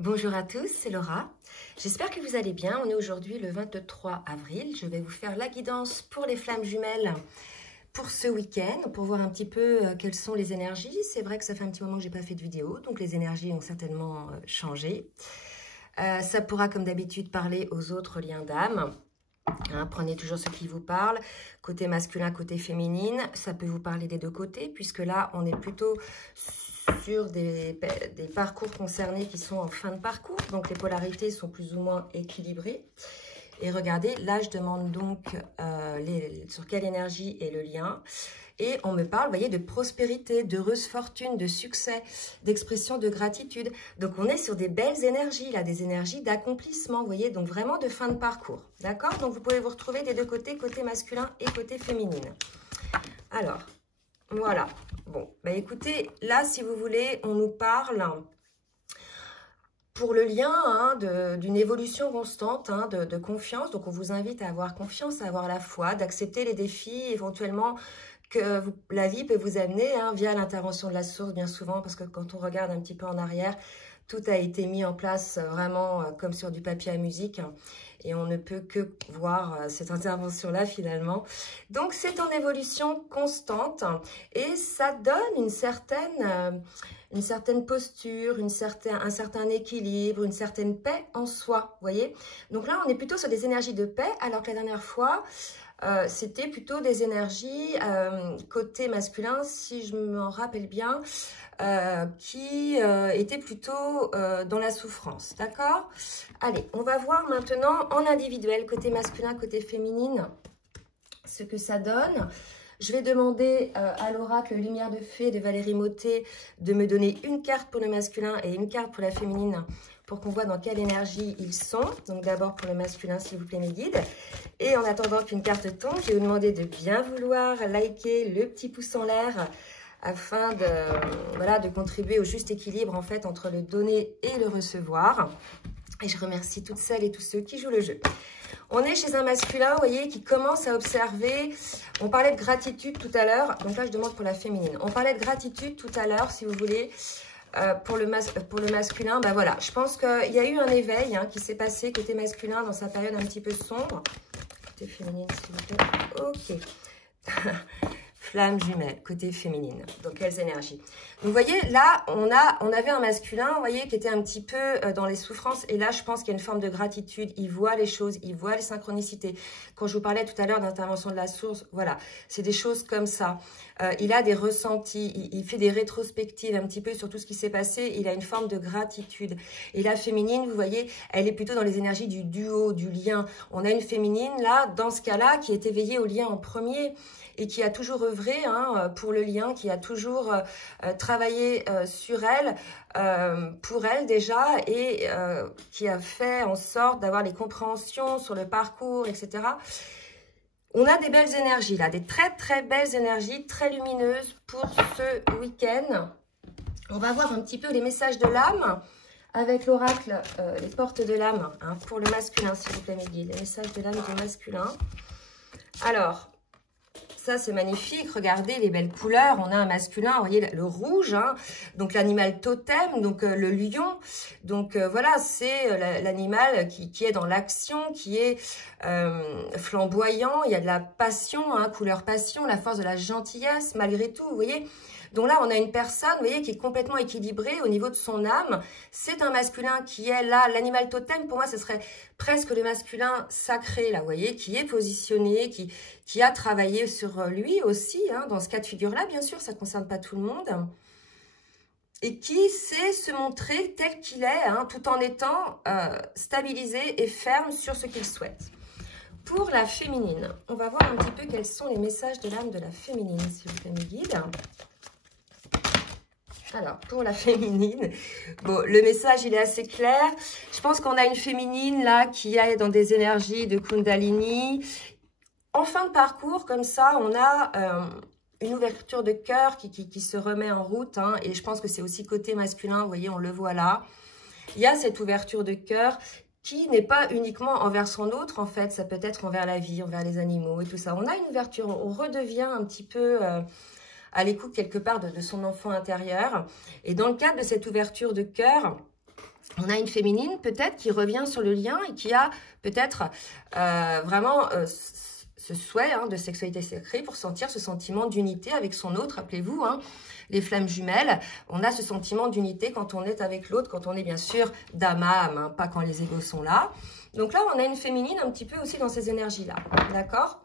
Bonjour à tous, c'est Laura. J'espère que vous allez bien. On est aujourd'hui le 23 avril. Je vais vous faire la guidance pour les flammes jumelles pour ce week-end, pour voir un petit peu quelles sont les énergies. C'est vrai que ça fait un petit moment que je n'ai pas fait de vidéo, donc les énergies ont certainement changé. Ça pourra, comme d'habitude, parler aux autres liens d'âme. Prenez toujours ce qui vous parle, côté masculin, côté féminine. Ça peut vous parler des deux côtés, puisque là, on est plutôt sur des parcours concernés qui sont en fin de parcours. Donc, les polarités sont plus ou moins équilibrées. Et regardez, là, je demande donc sur quelle énergie est le lien. Et on me parle, vous voyez, de prospérité, d'heureuse fortune, de succès, d'expression de gratitude. Donc, on est sur des belles énergies, là, des énergies d'accomplissement, vous voyez, donc vraiment de fin de parcours. D'accord? Donc, vous pouvez vous retrouver des deux côtés, côté masculin et côté féminine. Alors, voilà. Bon, bah écoutez, là, si vous voulez, on nous parle pour le lien d'une évolution constante, de confiance. Donc, on vous invite à avoir confiance, à avoir la foi, d'accepter les défis, éventuellement, que la vie peut vous amener via l'intervention de la source, bien souvent, parce que quand on regarde un petit peu en arrière, tout a été mis en place vraiment comme sur du papier à musique. Et on ne peut que voir cette intervention-là finalement. Donc, c'est en évolution constante et ça donne une certaine posture, un certain équilibre, une certaine paix en soi, vous voyez. Donc là, on est plutôt sur des énergies de paix, alors que la dernière fois, c'était plutôt des énergies côté masculin, si je me rappelle bien, qui étaient plutôt dans la souffrance, d'accord? Allez, on va voir maintenant en individuel, côté masculin, côté féminine, ce que ça donne. Je vais demander à l'oracle Lumière de Fée de Valérie Mottet de me donner une carte pour le masculin et une carte pour la féminine pour qu'on voit dans quelle énergie ils sont. Donc d'abord pour le masculin, s'il vous plaît, mes guides. Et en attendant qu'une carte tombe, je vais vous demander de bien vouloir liker le petit pouce en l'air afin de contribuer au juste équilibre en fait entre le donner et le recevoir. Et je remercie toutes celles et tous ceux qui jouent le jeu. On est chez un masculin, vous voyez, qui commence à observer. On parlait de gratitude tout à l'heure. Donc là, je demande pour la féminine. On parlait de gratitude tout à l'heure, si vous voulez. Pour le masculin, ben voilà. Je pense qu'il y a eu un éveil qui s'est passé côté masculin dans sa période un petit peu sombre. Côté féminine, s'il vous plaît. Ok. Flamme jumelle, côté féminine. Donc, quelles énergies? Donc, vous voyez, là, on avait un masculin, vous voyez, qui était un petit peu dans les souffrances. Et là, je pense qu'il y a une forme de gratitude. Il voit les choses, il voit les synchronicités. Quand je vous parlais tout à l'heure d'intervention de la source, voilà, c'est des choses comme ça. Il a des ressentis, il fait des rétrospectives un petit peu sur tout ce qui s'est passé. Il a une forme de gratitude. Et la féminine, vous voyez, elle est plutôt dans les énergies du duo, du lien. On a une féminine, là, dans ce cas-là, qui est éveillée au lien en premier et qui a toujours œuvré pour le lien, qui a toujours travaillé sur elle, pour elle déjà, et qui a fait en sorte d'avoir les compréhensions sur le parcours, etc. On a des belles énergies là, des très très belles énergies, très lumineuses pour ce week-end. On va voir un petit peu les messages de l'âme avec l'oracle, les portes de l'âme, pour le masculin, s'il vous plaît, mes guides, les messages de l'âme du masculin. Alors, ça, c'est magnifique. Regardez les belles couleurs. On a un masculin, vous voyez, le rouge, donc l'animal totem, donc le lion. Donc, voilà, c'est l'animal qui est dans l'action, qui est flamboyant. Il y a de la passion, couleur passion, la force de la gentillesse, malgré tout, vous voyez. Donc là, on a une personne, vous voyez, qui est complètement équilibrée au niveau de son âme. C'est un masculin qui est là, l'animal totem, pour moi, ce serait presque le masculin sacré, là, vous voyez, qui est positionné, qui a travaillé sur lui aussi, dans ce cas de figure-là, bien sûr, ça ne concerne pas tout le monde. Et qui sait se montrer tel qu'il est, tout en étant stabilisé et ferme sur ce qu'il souhaite. Pour la féminine, on va voir un petit peu quels sont les messages de l'âme de la féminine, s'il vous plaît, mes guides. Alors, pour la féminine, bon, le message, il est assez clair. Je pense qu'on a une féminine, là, qui est dans des énergies de Kundalini. En fin de parcours, comme ça, on a une ouverture de cœur qui se remet en route. Et je pense que c'est aussi côté masculin, vous voyez, on le voit là. Il y a cette ouverture de cœur qui n'est pas uniquement envers son autre, en fait. Ça peut être envers la vie, envers les animaux et tout ça. On a une ouverture, on redevient un petit peu à l'écoute quelque part de son enfant intérieur. Et dans le cadre de cette ouverture de cœur, on a une féminine peut-être qui revient sur le lien et qui a peut-être vraiment ce souhait de sexualité sacrée pour sentir ce sentiment d'unité avec son autre. Rappelez-vous, les flammes jumelles, on a ce sentiment d'unité quand on est avec l'autre, quand on est bien sûr d'âme à âme, pas quand les égos sont là. Donc là, on a une féminine un petit peu aussi dans ces énergies-là, d'accord?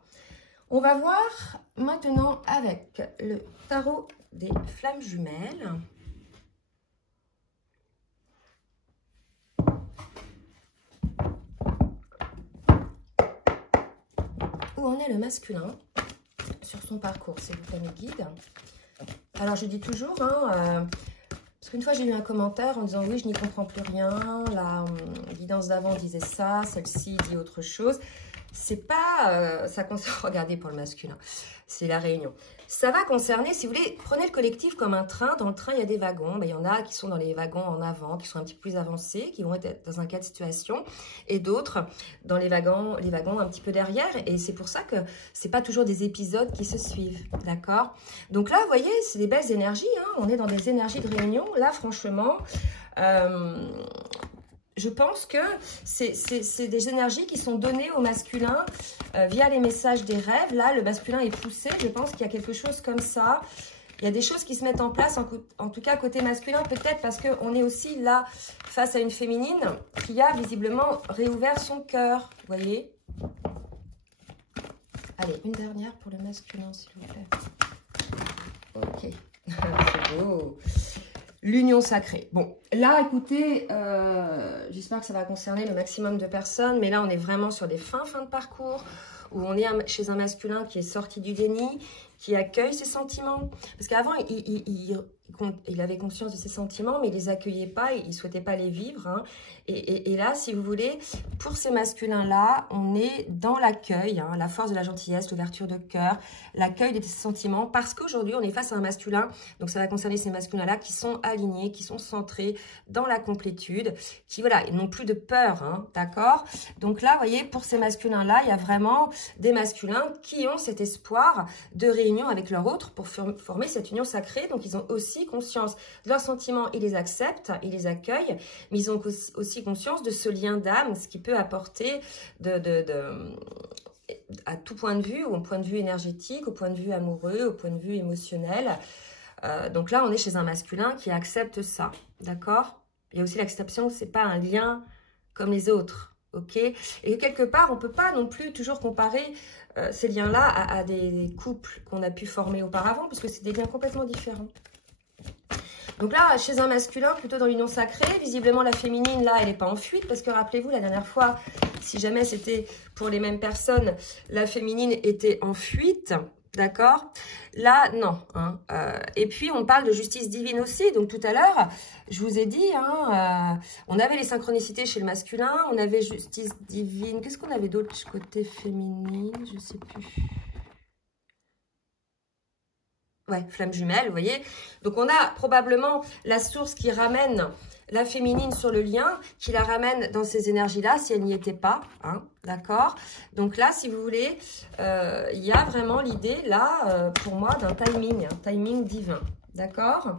On va voir maintenant avec le tarot des flammes jumelles. Où en est le masculin sur son parcours, s'il vous plaît, mes guides. Alors, je dis toujours, parce qu'une fois, j'ai eu un commentaire en disant « Oui, je n'y comprends plus rien. La guidance d'avant disait ça, celle-ci dit autre chose. » C'est pas... ça concerne... Regardez pour le masculin, c'est la réunion. Ça va concerner, si vous voulez, prenez le collectif comme un train. Dans le train, il y a des wagons. Ben, il y en a qui sont dans les wagons en avant, qui sont un petit peu plus avancés, qui vont être dans un cas de situation. Et d'autres dans les wagons un petit peu derrière. Et c'est pour ça que c'est pas toujours des épisodes qui se suivent. D'accord? Donc là, vous voyez, c'est des belles énergies. On est dans des énergies de réunion. Là, franchement... je pense que c'est des énergies qui sont données au masculin via les messages des rêves. Là, le masculin est poussé. Je pense qu'il y a quelque chose comme ça. Il y a des choses qui se mettent en place, en tout cas côté masculin, peut-être parce qu'on est aussi là face à une féminine qui a visiblement réouvert son cœur. Vous voyez? Allez, une dernière pour le masculin, s'il vous plaît. Ok, c'est beau. L'union sacrée. Bon, là, écoutez, j'espère que ça va concerner le maximum de personnes, mais là, on est vraiment sur des fins de parcours, où on est chez un masculin qui est sorti du déni, qui accueille ses sentiments. Parce qu'avant, il avait conscience de ses sentiments, mais il ne les accueillait pas, il ne souhaitait pas les vivre. Et là, si vous voulez, pour ces masculins-là, on est dans l'accueil, la force de la gentillesse, l'ouverture de cœur, l'accueil de ses sentiments, parce qu'aujourd'hui, on est face à un masculin, donc ça va concerner ces masculins-là qui sont alignés, qui sont centrés dans la complétude, qui, voilà, n'ont plus de peur, d'accord? Donc là, vous voyez, pour ces masculins-là, il y a vraiment des masculins qui ont cet espoir de réunion avec leur autre pour former cette union sacrée. Donc, ils ont aussi conscience de leurs sentiments, ils les acceptent, ils les accueillent, mais ils ont aussi conscience de ce lien d'âme, ce qui peut apporter à tout point de vue, au point de vue énergétique, au point de vue amoureux, au point de vue émotionnel. Donc là, on est chez un masculin qui accepte ça, d'accord? Il y a aussi l'acceptation que ce n'est pas un lien comme les autres, ok? Et quelque part, on ne peut pas non plus toujours comparer ces liens-là à des couples qu'on a pu former auparavant, parce que c'est des liens complètement différents. Donc là, chez un masculin, plutôt dans l'union sacrée, visiblement la féminine, là, elle n'est pas en fuite, parce que rappelez-vous, la dernière fois, si jamais c'était pour les mêmes personnes, la féminine était en fuite, d'accord? Là, non. Et puis, on parle de justice divine aussi. Donc, tout à l'heure, je vous ai dit, on avait les synchronicités chez le masculin, on avait justice divine. Qu'est-ce qu'on avait d'autre côté féminine? Je ne sais plus. Ouais, flamme jumelle, vous voyez. Donc, on a probablement la source qui ramène la féminine sur le lien, qui la ramène dans ces énergies-là, si elle n'y était pas, d'accord? Donc là, si vous voulez, il y a vraiment l'idée, là, pour moi, d'un timing, un timing divin, d'accord?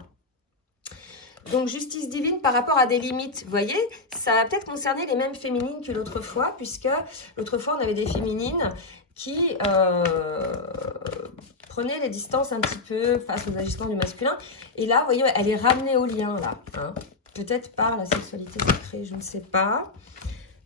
Donc, justice divine par rapport à des limites, vous voyez, ça va peut-être concerner les mêmes féminines que l'autre fois, puisque l'autre fois, on avait des féminines qui prenaient les distances un petit peu face aux agissements du masculin. Et là, vous voyez, elle est ramenée au lien, là. Peut-être par la sexualité sacrée, je ne sais pas.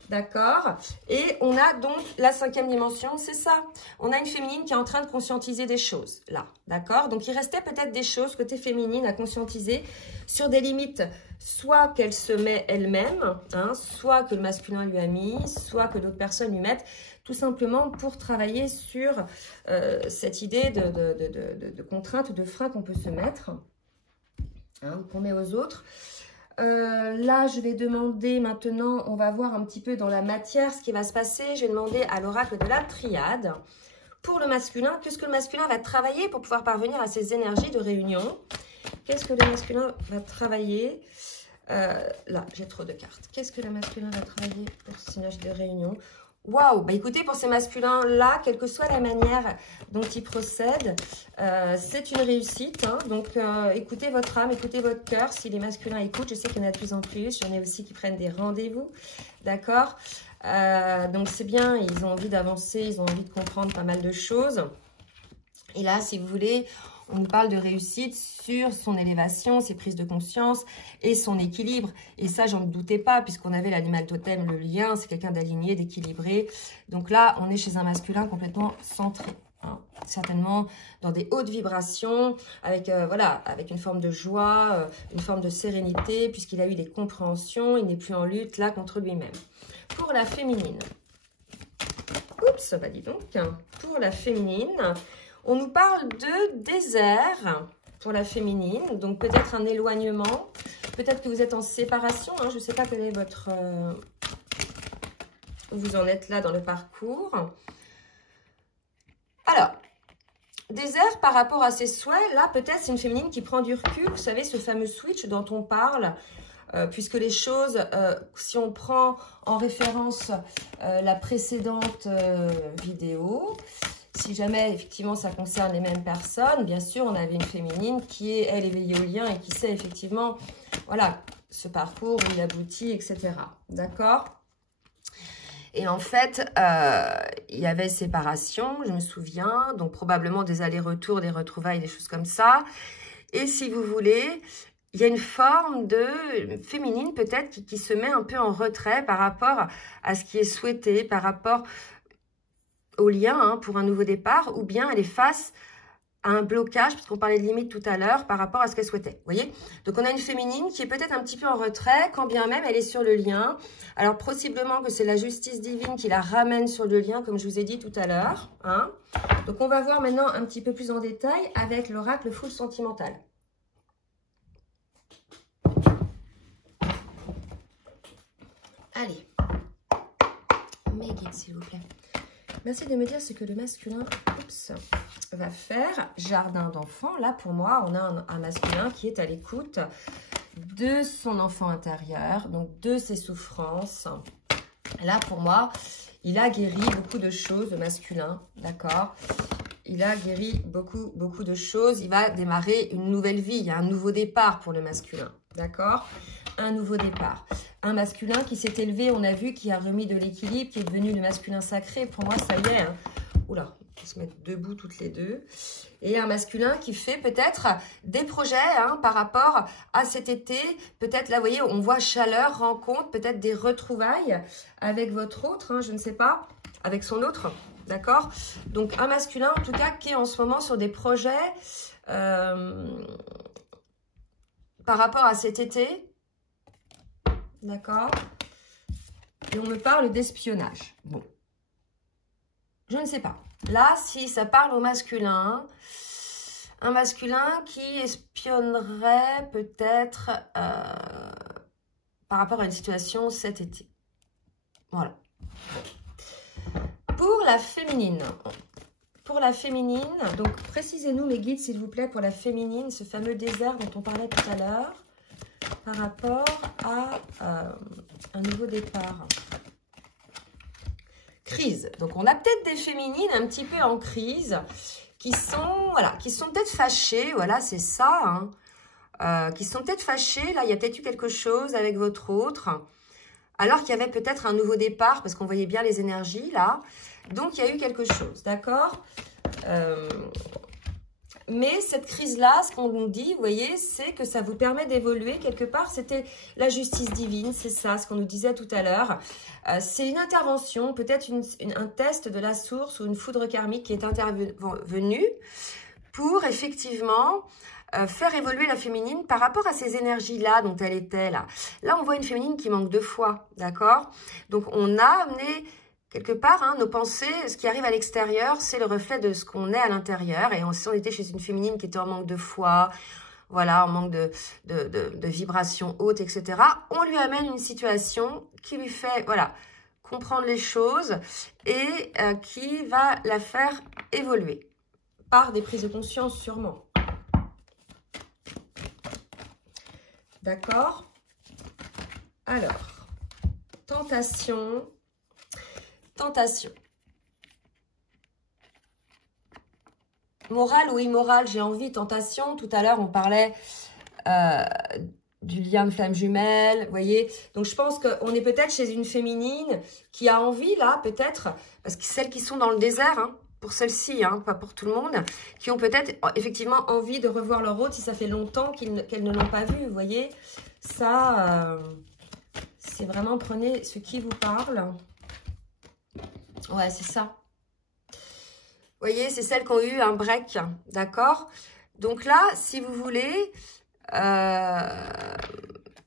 D'accord? Et on a donc la 5e dimension, c'est ça. On a une féminine qui est en train de conscientiser des choses, là. D'accord? Donc, il restait peut-être des choses côté féminine à conscientiser sur des limites, soit qu'elle se met elle-même, soit que le masculin lui a mis, soit que d'autres personnes lui mettent, tout simplement pour travailler sur cette idée de contrainte, de frein qu'on peut se mettre, qu'on met aux autres. Là, je vais demander maintenant, on va voir un petit peu dans la matière ce qui va se passer. Je vais demander à l'oracle de la triade pour le masculin. Qu'est-ce que le masculin va travailler pour pouvoir parvenir à ces énergies de réunion? Qu'est-ce que le masculin va travailler? Là, j'ai trop de cartes. Qu'est-ce que le masculin va travailler pour ces énergies de réunion? Waouh, bah écoutez, pour ces masculins-là, quelle que soit la manière dont ils procèdent, c'est une réussite. Hein. Donc, écoutez votre âme, écoutez votre cœur. Si les masculins écoutent, je sais qu'il y en a de plus en plus. J'en ai aussi qui prennent des rendez-vous, d'accord? Donc, c'est bien, ils ont envie d'avancer, ils ont envie de comprendre pas mal de choses. Et là, si vous voulez, on nous parle de réussite sur son élévation, ses prises de conscience et son équilibre. Et ça, j'en doutais pas, puisqu'on avait l'animal totem, le lien, c'est quelqu'un d'aligné, d'équilibré. Donc là, on est chez un masculin complètement centré. Hein. Certainement dans des hautes vibrations, avec, voilà, avec une forme de joie, une forme de sérénité, puisqu'il a eu des compréhensions, il n'est plus en lutte là contre lui-même. Pour la féminine, oups, bah dis donc, pour la féminine, on nous parle de désert pour la féminine, donc peut-être un éloignement, peut-être que vous êtes en séparation, hein, je ne sais pas quel est votre... où vous en êtes là dans le parcours. Alors, désert par rapport à ses souhaits, là peut-être c'est une féminine qui prend du recul, vous savez ce fameux switch dont on parle, puisque les choses, si on prend en référence la précédente vidéo, si jamais, effectivement, ça concerne les mêmes personnes, bien sûr, on avait une féminine qui est, elle, éveillée au lien et qui sait, effectivement, voilà, ce parcours où il aboutit, etc. D'accord? Et en fait, il y avait séparation, je me souviens, donc probablement des allers-retours, des retrouvailles, des choses comme ça. Et si vous voulez, il y a une forme de féminine, peut-être, qui se met un peu en retrait par rapport à ce qui est souhaité, par rapport au lien hein, pour un nouveau départ, ou bien elle est face à un blocage, parce qu'on parlait de limite tout à l'heure, par rapport à ce qu'elle souhaitait. Vous voyez? Donc, on a une féminine qui est peut-être un petit peu en retrait, quand bien même elle est sur le lien. Alors, possiblement que c'est la justice divine qui la ramène sur le lien, comme je vous ai dit tout à l'heure. Hein. Donc, on va voir maintenant un petit peu plus en détail avec l'oracle Foule Sentimental. Allez. Mes guides, s'il vous plaît. Merci de me dire ce que le masculin va faire. Jardin d'enfant, là pour moi, on a un masculin qui est à l'écoute de son enfant intérieur, donc de ses souffrances. Là pour moi, il a guéri beaucoup de choses, le masculin, d'accord? Il a guéri beaucoup de choses. Il va démarrer une nouvelle vie, il y a un nouveau départ pour le masculin, d'accord? Un nouveau départ. Un masculin qui s'est élevé, on a vu, qui a remis de l'équilibre, qui est devenu le masculin sacré. Pour moi, ça y est. Hein. Oula, on va se mettre debout toutes les deux. Et un masculin qui fait peut-être des projets hein, par rapport à cet été. Peut-être, là, vous voyez, on voit chaleur, rencontre, peut-être des retrouvailles avec votre autre, hein, je ne sais pas, avec son autre, d'accord? Donc, un masculin, en tout cas, qui est en ce moment sur des projets par rapport à cet été. D'accord? Et on me parle d'espionnage. Bon. Je ne sais pas. Là, si ça parle au masculin, un masculin qui espionnerait peut-être par rapport à une situation cet été. Voilà. Pour la féminine. Pour la féminine, donc précisez-nous mes guides s'il vous plaît pour la féminine, ce fameux désert dont on parlait tout à l'heure. Par rapport à un nouveau départ. Crise. Donc, on a peut-être des féminines un petit peu en crise qui sont, voilà, qui sont peut-être fâchées. Voilà, c'est ça. Hein, qui sont peut-être fâchées. Là, il y a peut-être eu quelque chose avec votre autre. Alors qu'il y avait peut-être un nouveau départ parce qu'on voyait bien les énergies là. Donc, il y a eu quelque chose. D'accord mais cette crise-là, ce qu'on nous dit, vous voyez, c'est que ça vous permet d'évoluer quelque part. C'était la justice divine, c'est ça, ce qu'on nous disait tout à l'heure. C'est une intervention, peut-être un test de la source ou une foudre karmique qui est intervenue pour effectivement faire évoluer la féminine par rapport à ces énergies-là dont elle était là. Là, on voit une féminine qui manque de foi, d'accord? Donc, on a amené... Quelque part, hein, nos pensées, ce qui arrive à l'extérieur, c'est le reflet de ce qu'on est à l'intérieur. Et si on était chez une féminine qui était en manque de foi, voilà, en manque de vibrations hautes, etc., on lui amène une situation qui lui fait, voilà, comprendre les choses et qui va la faire évoluer. Par des prises de conscience, sûrement. D'accord? Alors, tentation... Tentation. Morale ou immorale, j'ai envie, tentation. Tout à l'heure, on parlait du lien de flamme jumelle, vous voyez. Donc, je pense qu'on est peut-être chez une féminine qui a envie, là, peut-être, parce que celles qui sont dans le désert, hein, pour celles-ci, hein, pas pour tout le monde, qui ont peut-être effectivement envie de revoir leur autre si ça fait longtemps qu'elles ne l'ont pas vu, vous voyez. Ça, c'est vraiment, prenez ce qui vous parle. Ouais, c'est ça. Vous voyez, c'est celles qui ont eu un break, d'accord? Donc là, si vous voulez,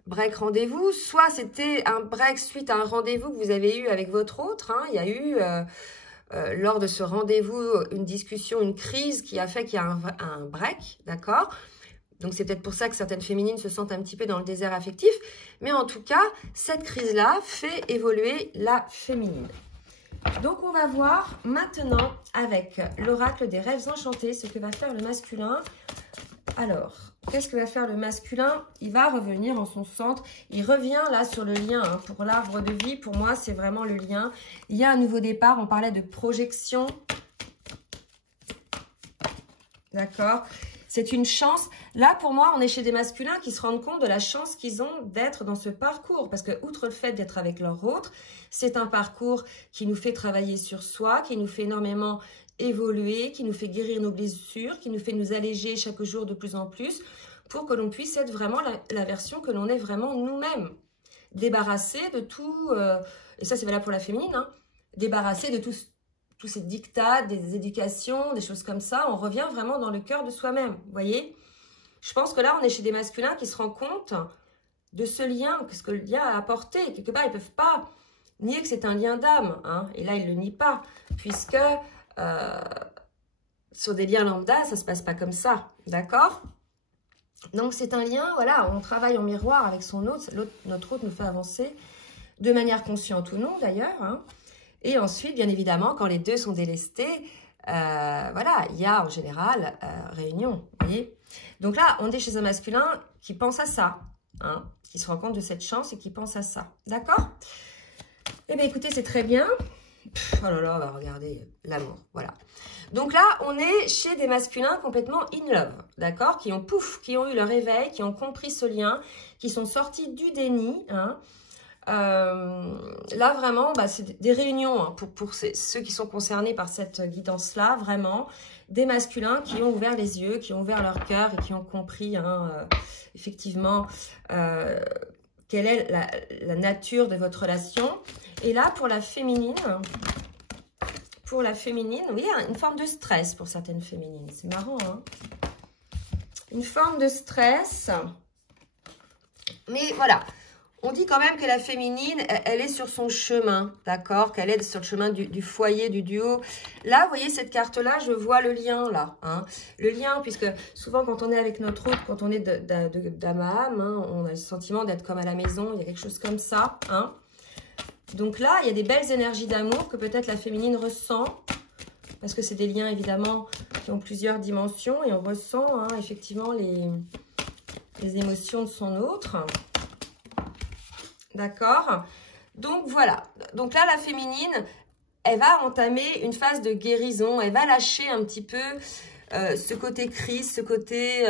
break rendez-vous, soit c'était un break suite à un rendez-vous que vous avez eu avec votre autre, hein, il y a eu, lors de ce rendez-vous, une discussion, une crise qui a fait qu'il y a un break, d'accord? Donc, c'est peut-être pour ça que certaines féminines se sentent un petit peu dans le désert affectif. Mais en tout cas, cette crise-là fait évoluer la féminine. Donc, on va voir maintenant avec l'oracle des rêves enchantés ce que va faire le masculin. Alors, qu'est-ce que va faire le masculin? Il va revenir en son centre. Il revient là sur le lien, hein, pour l'arbre de vie. Pour moi, c'est vraiment le lien. Il y a un nouveau départ. On parlait de projection. D'accord? C'est une chance. Là, pour moi, on est chez des masculins qui se rendent compte de la chance qu'ils ont d'être dans ce parcours. Parce que, outre le fait d'être avec leur autre, c'est un parcours qui nous fait travailler sur soi, qui nous fait énormément évoluer, qui nous fait guérir nos blessures, qui nous fait nous alléger chaque jour de plus en plus, pour que l'on puisse être vraiment la version que l'on est vraiment nous-mêmes. Débarrasser de tout, et ça c'est valable pour la féminine, hein, débarrasser de tous ces dictats, des éducations, des choses comme ça, on revient vraiment dans le cœur de soi-même, vous voyez. Je pense que là, on est chez des masculins qui se rendent compte de ce lien, que ce que le lien a apporté. Quelque part, ils ne peuvent pas nier que c'est un lien d'âme, hein, et là, ils ne le nient pas, puisque sur des liens lambda, ça ne se passe pas comme ça, d'accord? Donc, c'est un lien, voilà, on travaille en miroir avec son autre, notre autre nous fait avancer, de manière consciente ou non, d'ailleurs, hein. Et ensuite, bien évidemment, quand les deux sont délestés, voilà, il y a en général réunion, vous voyez. Donc là, on est chez un masculin qui pense à ça, hein, qui se rend compte de cette chance et qui pense à ça, d'accord? Eh bien, écoutez, c'est très bien. Oh là là, on va regarder l'amour, voilà. Donc là, on est chez des masculins complètement in love, d'accord? Qui ont eu leur éveil, qui ont compris ce lien, qui sont sortis du déni, hein. Là, vraiment, bah, c'est des réunions, hein, pour ceux qui sont concernés par cette guidance-là, vraiment, des masculins qui ont ouvert les yeux, qui ont ouvert leur cœur et qui ont compris, hein, effectivement, quelle est la nature de votre relation. Et là, pour la féminine, oui, une forme de stress pour certaines féminines. C'est marrant, hein? Une forme de stress. Mais voilà. On dit quand même que la féminine, elle est sur son chemin, d'accord? Qu'elle est sur le chemin du foyer, du duo. Là, vous voyez, cette carte-là, je vois le lien, là. Hein. Le lien, puisque souvent, quand on est avec notre autre, quand on est d'âme à âme, hein, on a le sentiment d'être comme à la maison, il y a quelque chose comme ça. Hein. Donc là, il y a des belles énergies d'amour que peut-être la féminine ressent, parce que c'est des liens, évidemment, qui ont plusieurs dimensions, et on ressent, hein, effectivement, les émotions de son autre. D'accord? Donc, voilà. Donc là, la féminine, elle va entamer une phase de guérison. Elle va lâcher un petit peu ce côté crise, ce côté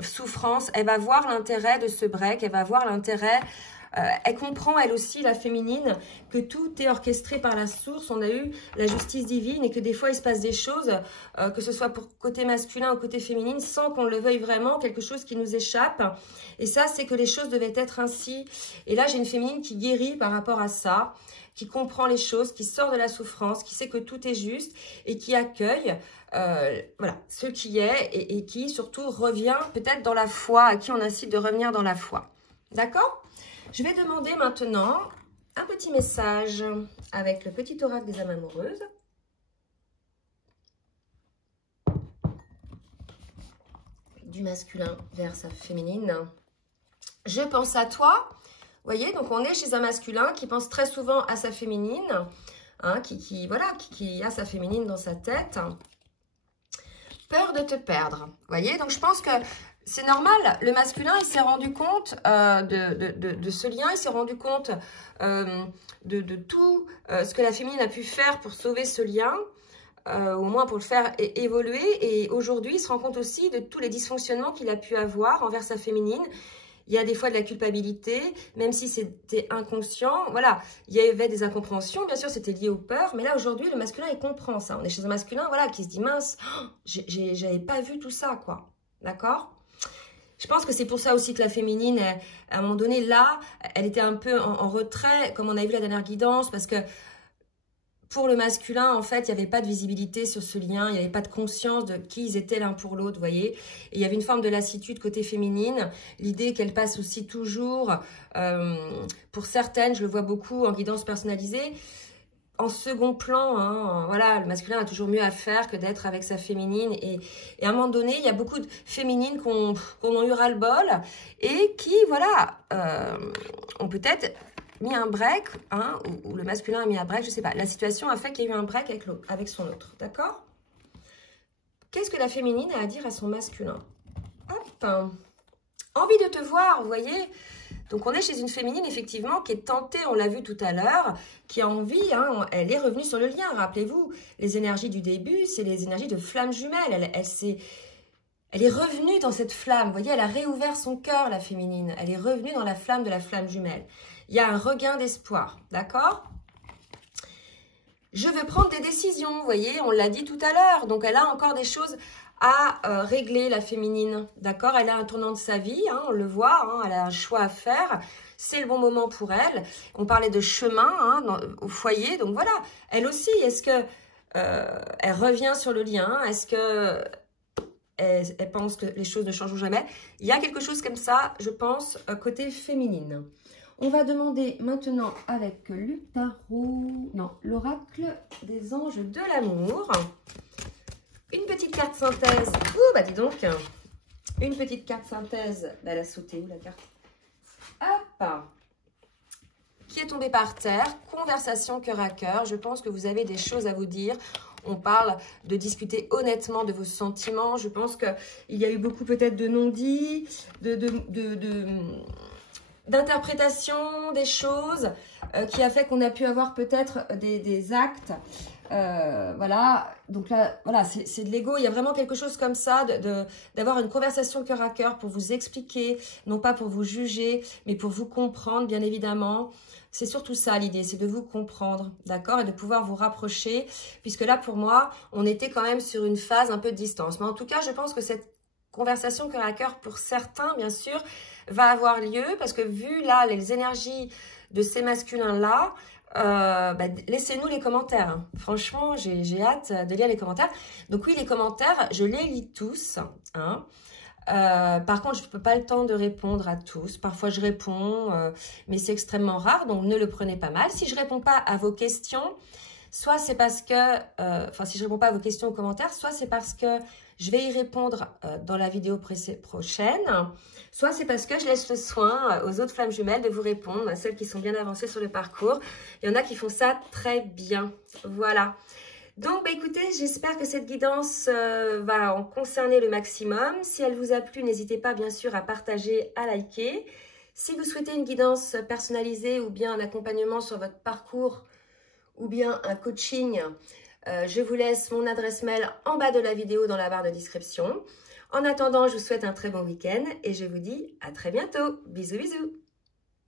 souffrance. Elle va voir l'intérêt de ce break. Elle va voir l'intérêt... elle comprend, elle aussi, la féminine, que tout est orchestré par la source. On a eu la justice divine et que des fois, il se passe des choses, que ce soit pour côté masculin ou côté féminine, sans qu'on le veuille vraiment, quelque chose qui nous échappe. Et ça, c'est que les choses devaient être ainsi. Et là, j'ai une féminine qui guérit par rapport à ça, qui comprend les choses, qui sort de la souffrance, qui sait que tout est juste et qui accueille voilà, ce qui est et qui, surtout, revient peut-être dans la foi, à qui on incite de revenir dans la foi. D'accord ? Je vais demander maintenant un petit message avec le petit oracle des âmes amoureuses. Du masculin vers sa féminine. Je pense à toi. Vous voyez, donc on est chez un masculin qui pense très souvent à sa féminine, hein, qui a sa féminine dans sa tête. Peur de te perdre. Vous voyez, donc je pense que c'est normal. Le masculin, il s'est rendu compte de ce lien, il s'est rendu compte de tout ce que la féminine a pu faire pour sauver ce lien, au moins pour le faire évoluer. Et aujourd'hui, il se rend compte aussi de tous les dysfonctionnements qu'il a pu avoir envers sa féminine. Il y a des fois de la culpabilité, même si c'était inconscient. Voilà, il y avait des incompréhensions. Bien sûr, c'était lié aux peurs. Mais là, aujourd'hui, le masculin, il comprend ça. On est chez un masculin, voilà, qui se dit, mince, oh, j'avais pas vu tout ça, quoi. D'accord? Je pense que c'est pour ça aussi que la féminine, à un moment donné, là, elle était un peu en retrait, comme on a vu la dernière guidance, parce que pour le masculin, en fait, il n'y avait pas de visibilité sur ce lien, il n'y avait pas de conscience de qui ils étaient l'un pour l'autre, vous voyez. Et il y avait une forme de lassitude côté féminine, l'idée qu'elle passe aussi toujours, pour certaines, je le vois beaucoup en guidance personnalisée, en second plan, hein, voilà, le masculin a toujours mieux à faire que d'être avec sa féminine. Et à un moment donné, il y a beaucoup de féminines qu'on a eu ras-le-bol et qui, voilà, ont peut-être mis un break, hein, ou le masculin a mis un break, je ne sais pas. La situation a fait qu'il y a eu un break avec son autre, d'accord? Qu'est-ce que la féminine a à dire à son masculin? Hop, envie de te voir, vous voyez? Donc, on est chez une féminine, effectivement, qui est tentée, on l'a vu tout à l'heure, qui a envie, hein, elle est revenue sur le lien. Rappelez-vous, les énergies du début, c'est les énergies de flamme jumelle. Elle est revenue dans cette flamme. Vous voyez, elle a réouvert son cœur, la féminine. Elle est revenue dans la flamme de la flamme jumelle. Il y a un regain d'espoir, d'accord? Je veux prendre des décisions, vous voyez, on l'a dit tout à l'heure. Donc, elle a encore des choses à régler, la féminine, d'accord? Elle a un tournant de sa vie, hein, on le voit, hein, elle a un choix à faire. C'est le bon moment pour elle. On parlait de chemin, hein, au foyer, donc voilà. Elle aussi, est-ce que elle revient sur le lien? Est-ce que elle pense que les choses ne changeront jamais? Il y a quelque chose comme ça, je pense, côté féminine. On va demander maintenant avec le tarot, non, l'oracle des anges de l'amour. Une petite carte synthèse. Ouh, bah dis donc. Une petite carte synthèse. Bah, elle a sauté où la carte? Hop. Qui est tombée par terre. Conversation cœur à cœur. Je pense que vous avez des choses à vous dire. On parle de discuter honnêtement de vos sentiments. Je pense qu'il y a eu beaucoup peut-être de non-dits, d'interprétation des choses qui a fait qu'on a pu avoir peut-être des actes. Voilà, donc là, voilà, c'est de l'ego. Il y a vraiment quelque chose comme ça, d'avoir une conversation cœur à cœur pour vous expliquer, non pas pour vous juger, mais pour vous comprendre, bien évidemment. C'est surtout ça l'idée, c'est de vous comprendre, d'accord, et de pouvoir vous rapprocher, puisque là, pour moi, on était quand même sur une phase un peu de distance. Mais en tout cas, je pense que cette conversation cœur à cœur, pour certains, bien sûr, va avoir lieu, parce que vu là, les énergies de ces masculins-là, bah, laissez-nous les commentaires. Hein. Franchement, j'ai hâte de lire les commentaires. Donc oui, les commentaires, je les lis tous. Hein. Par contre, je ne peux pas le temps de répondre à tous. Parfois, je réponds, mais c'est extrêmement rare, donc ne le prenez pas mal. Si je ne réponds pas à vos questions, soit c'est parce que, si je ne réponds pas à vos questions aux commentaires, soit c'est parce que je vais y répondre dans la vidéo prochaine, soit c'est parce que je laisse le soin aux autres flammes jumelles de vous répondre, à celles qui sont bien avancées sur le parcours. Il y en a qui font ça très bien. Voilà. Donc, bah, écoutez, j'espère que cette guidance va en concerner le maximum. Si elle vous a plu, n'hésitez pas bien sûr à partager, à liker. Si vous souhaitez une guidance personnalisée ou bien un accompagnement sur votre parcours ou bien un coaching, je vous laisse mon adresse mail en bas de la vidéo dans la barre de description. En attendant, je vous souhaite un très bon week-end et je vous dis à très bientôt. Bisous, bisous.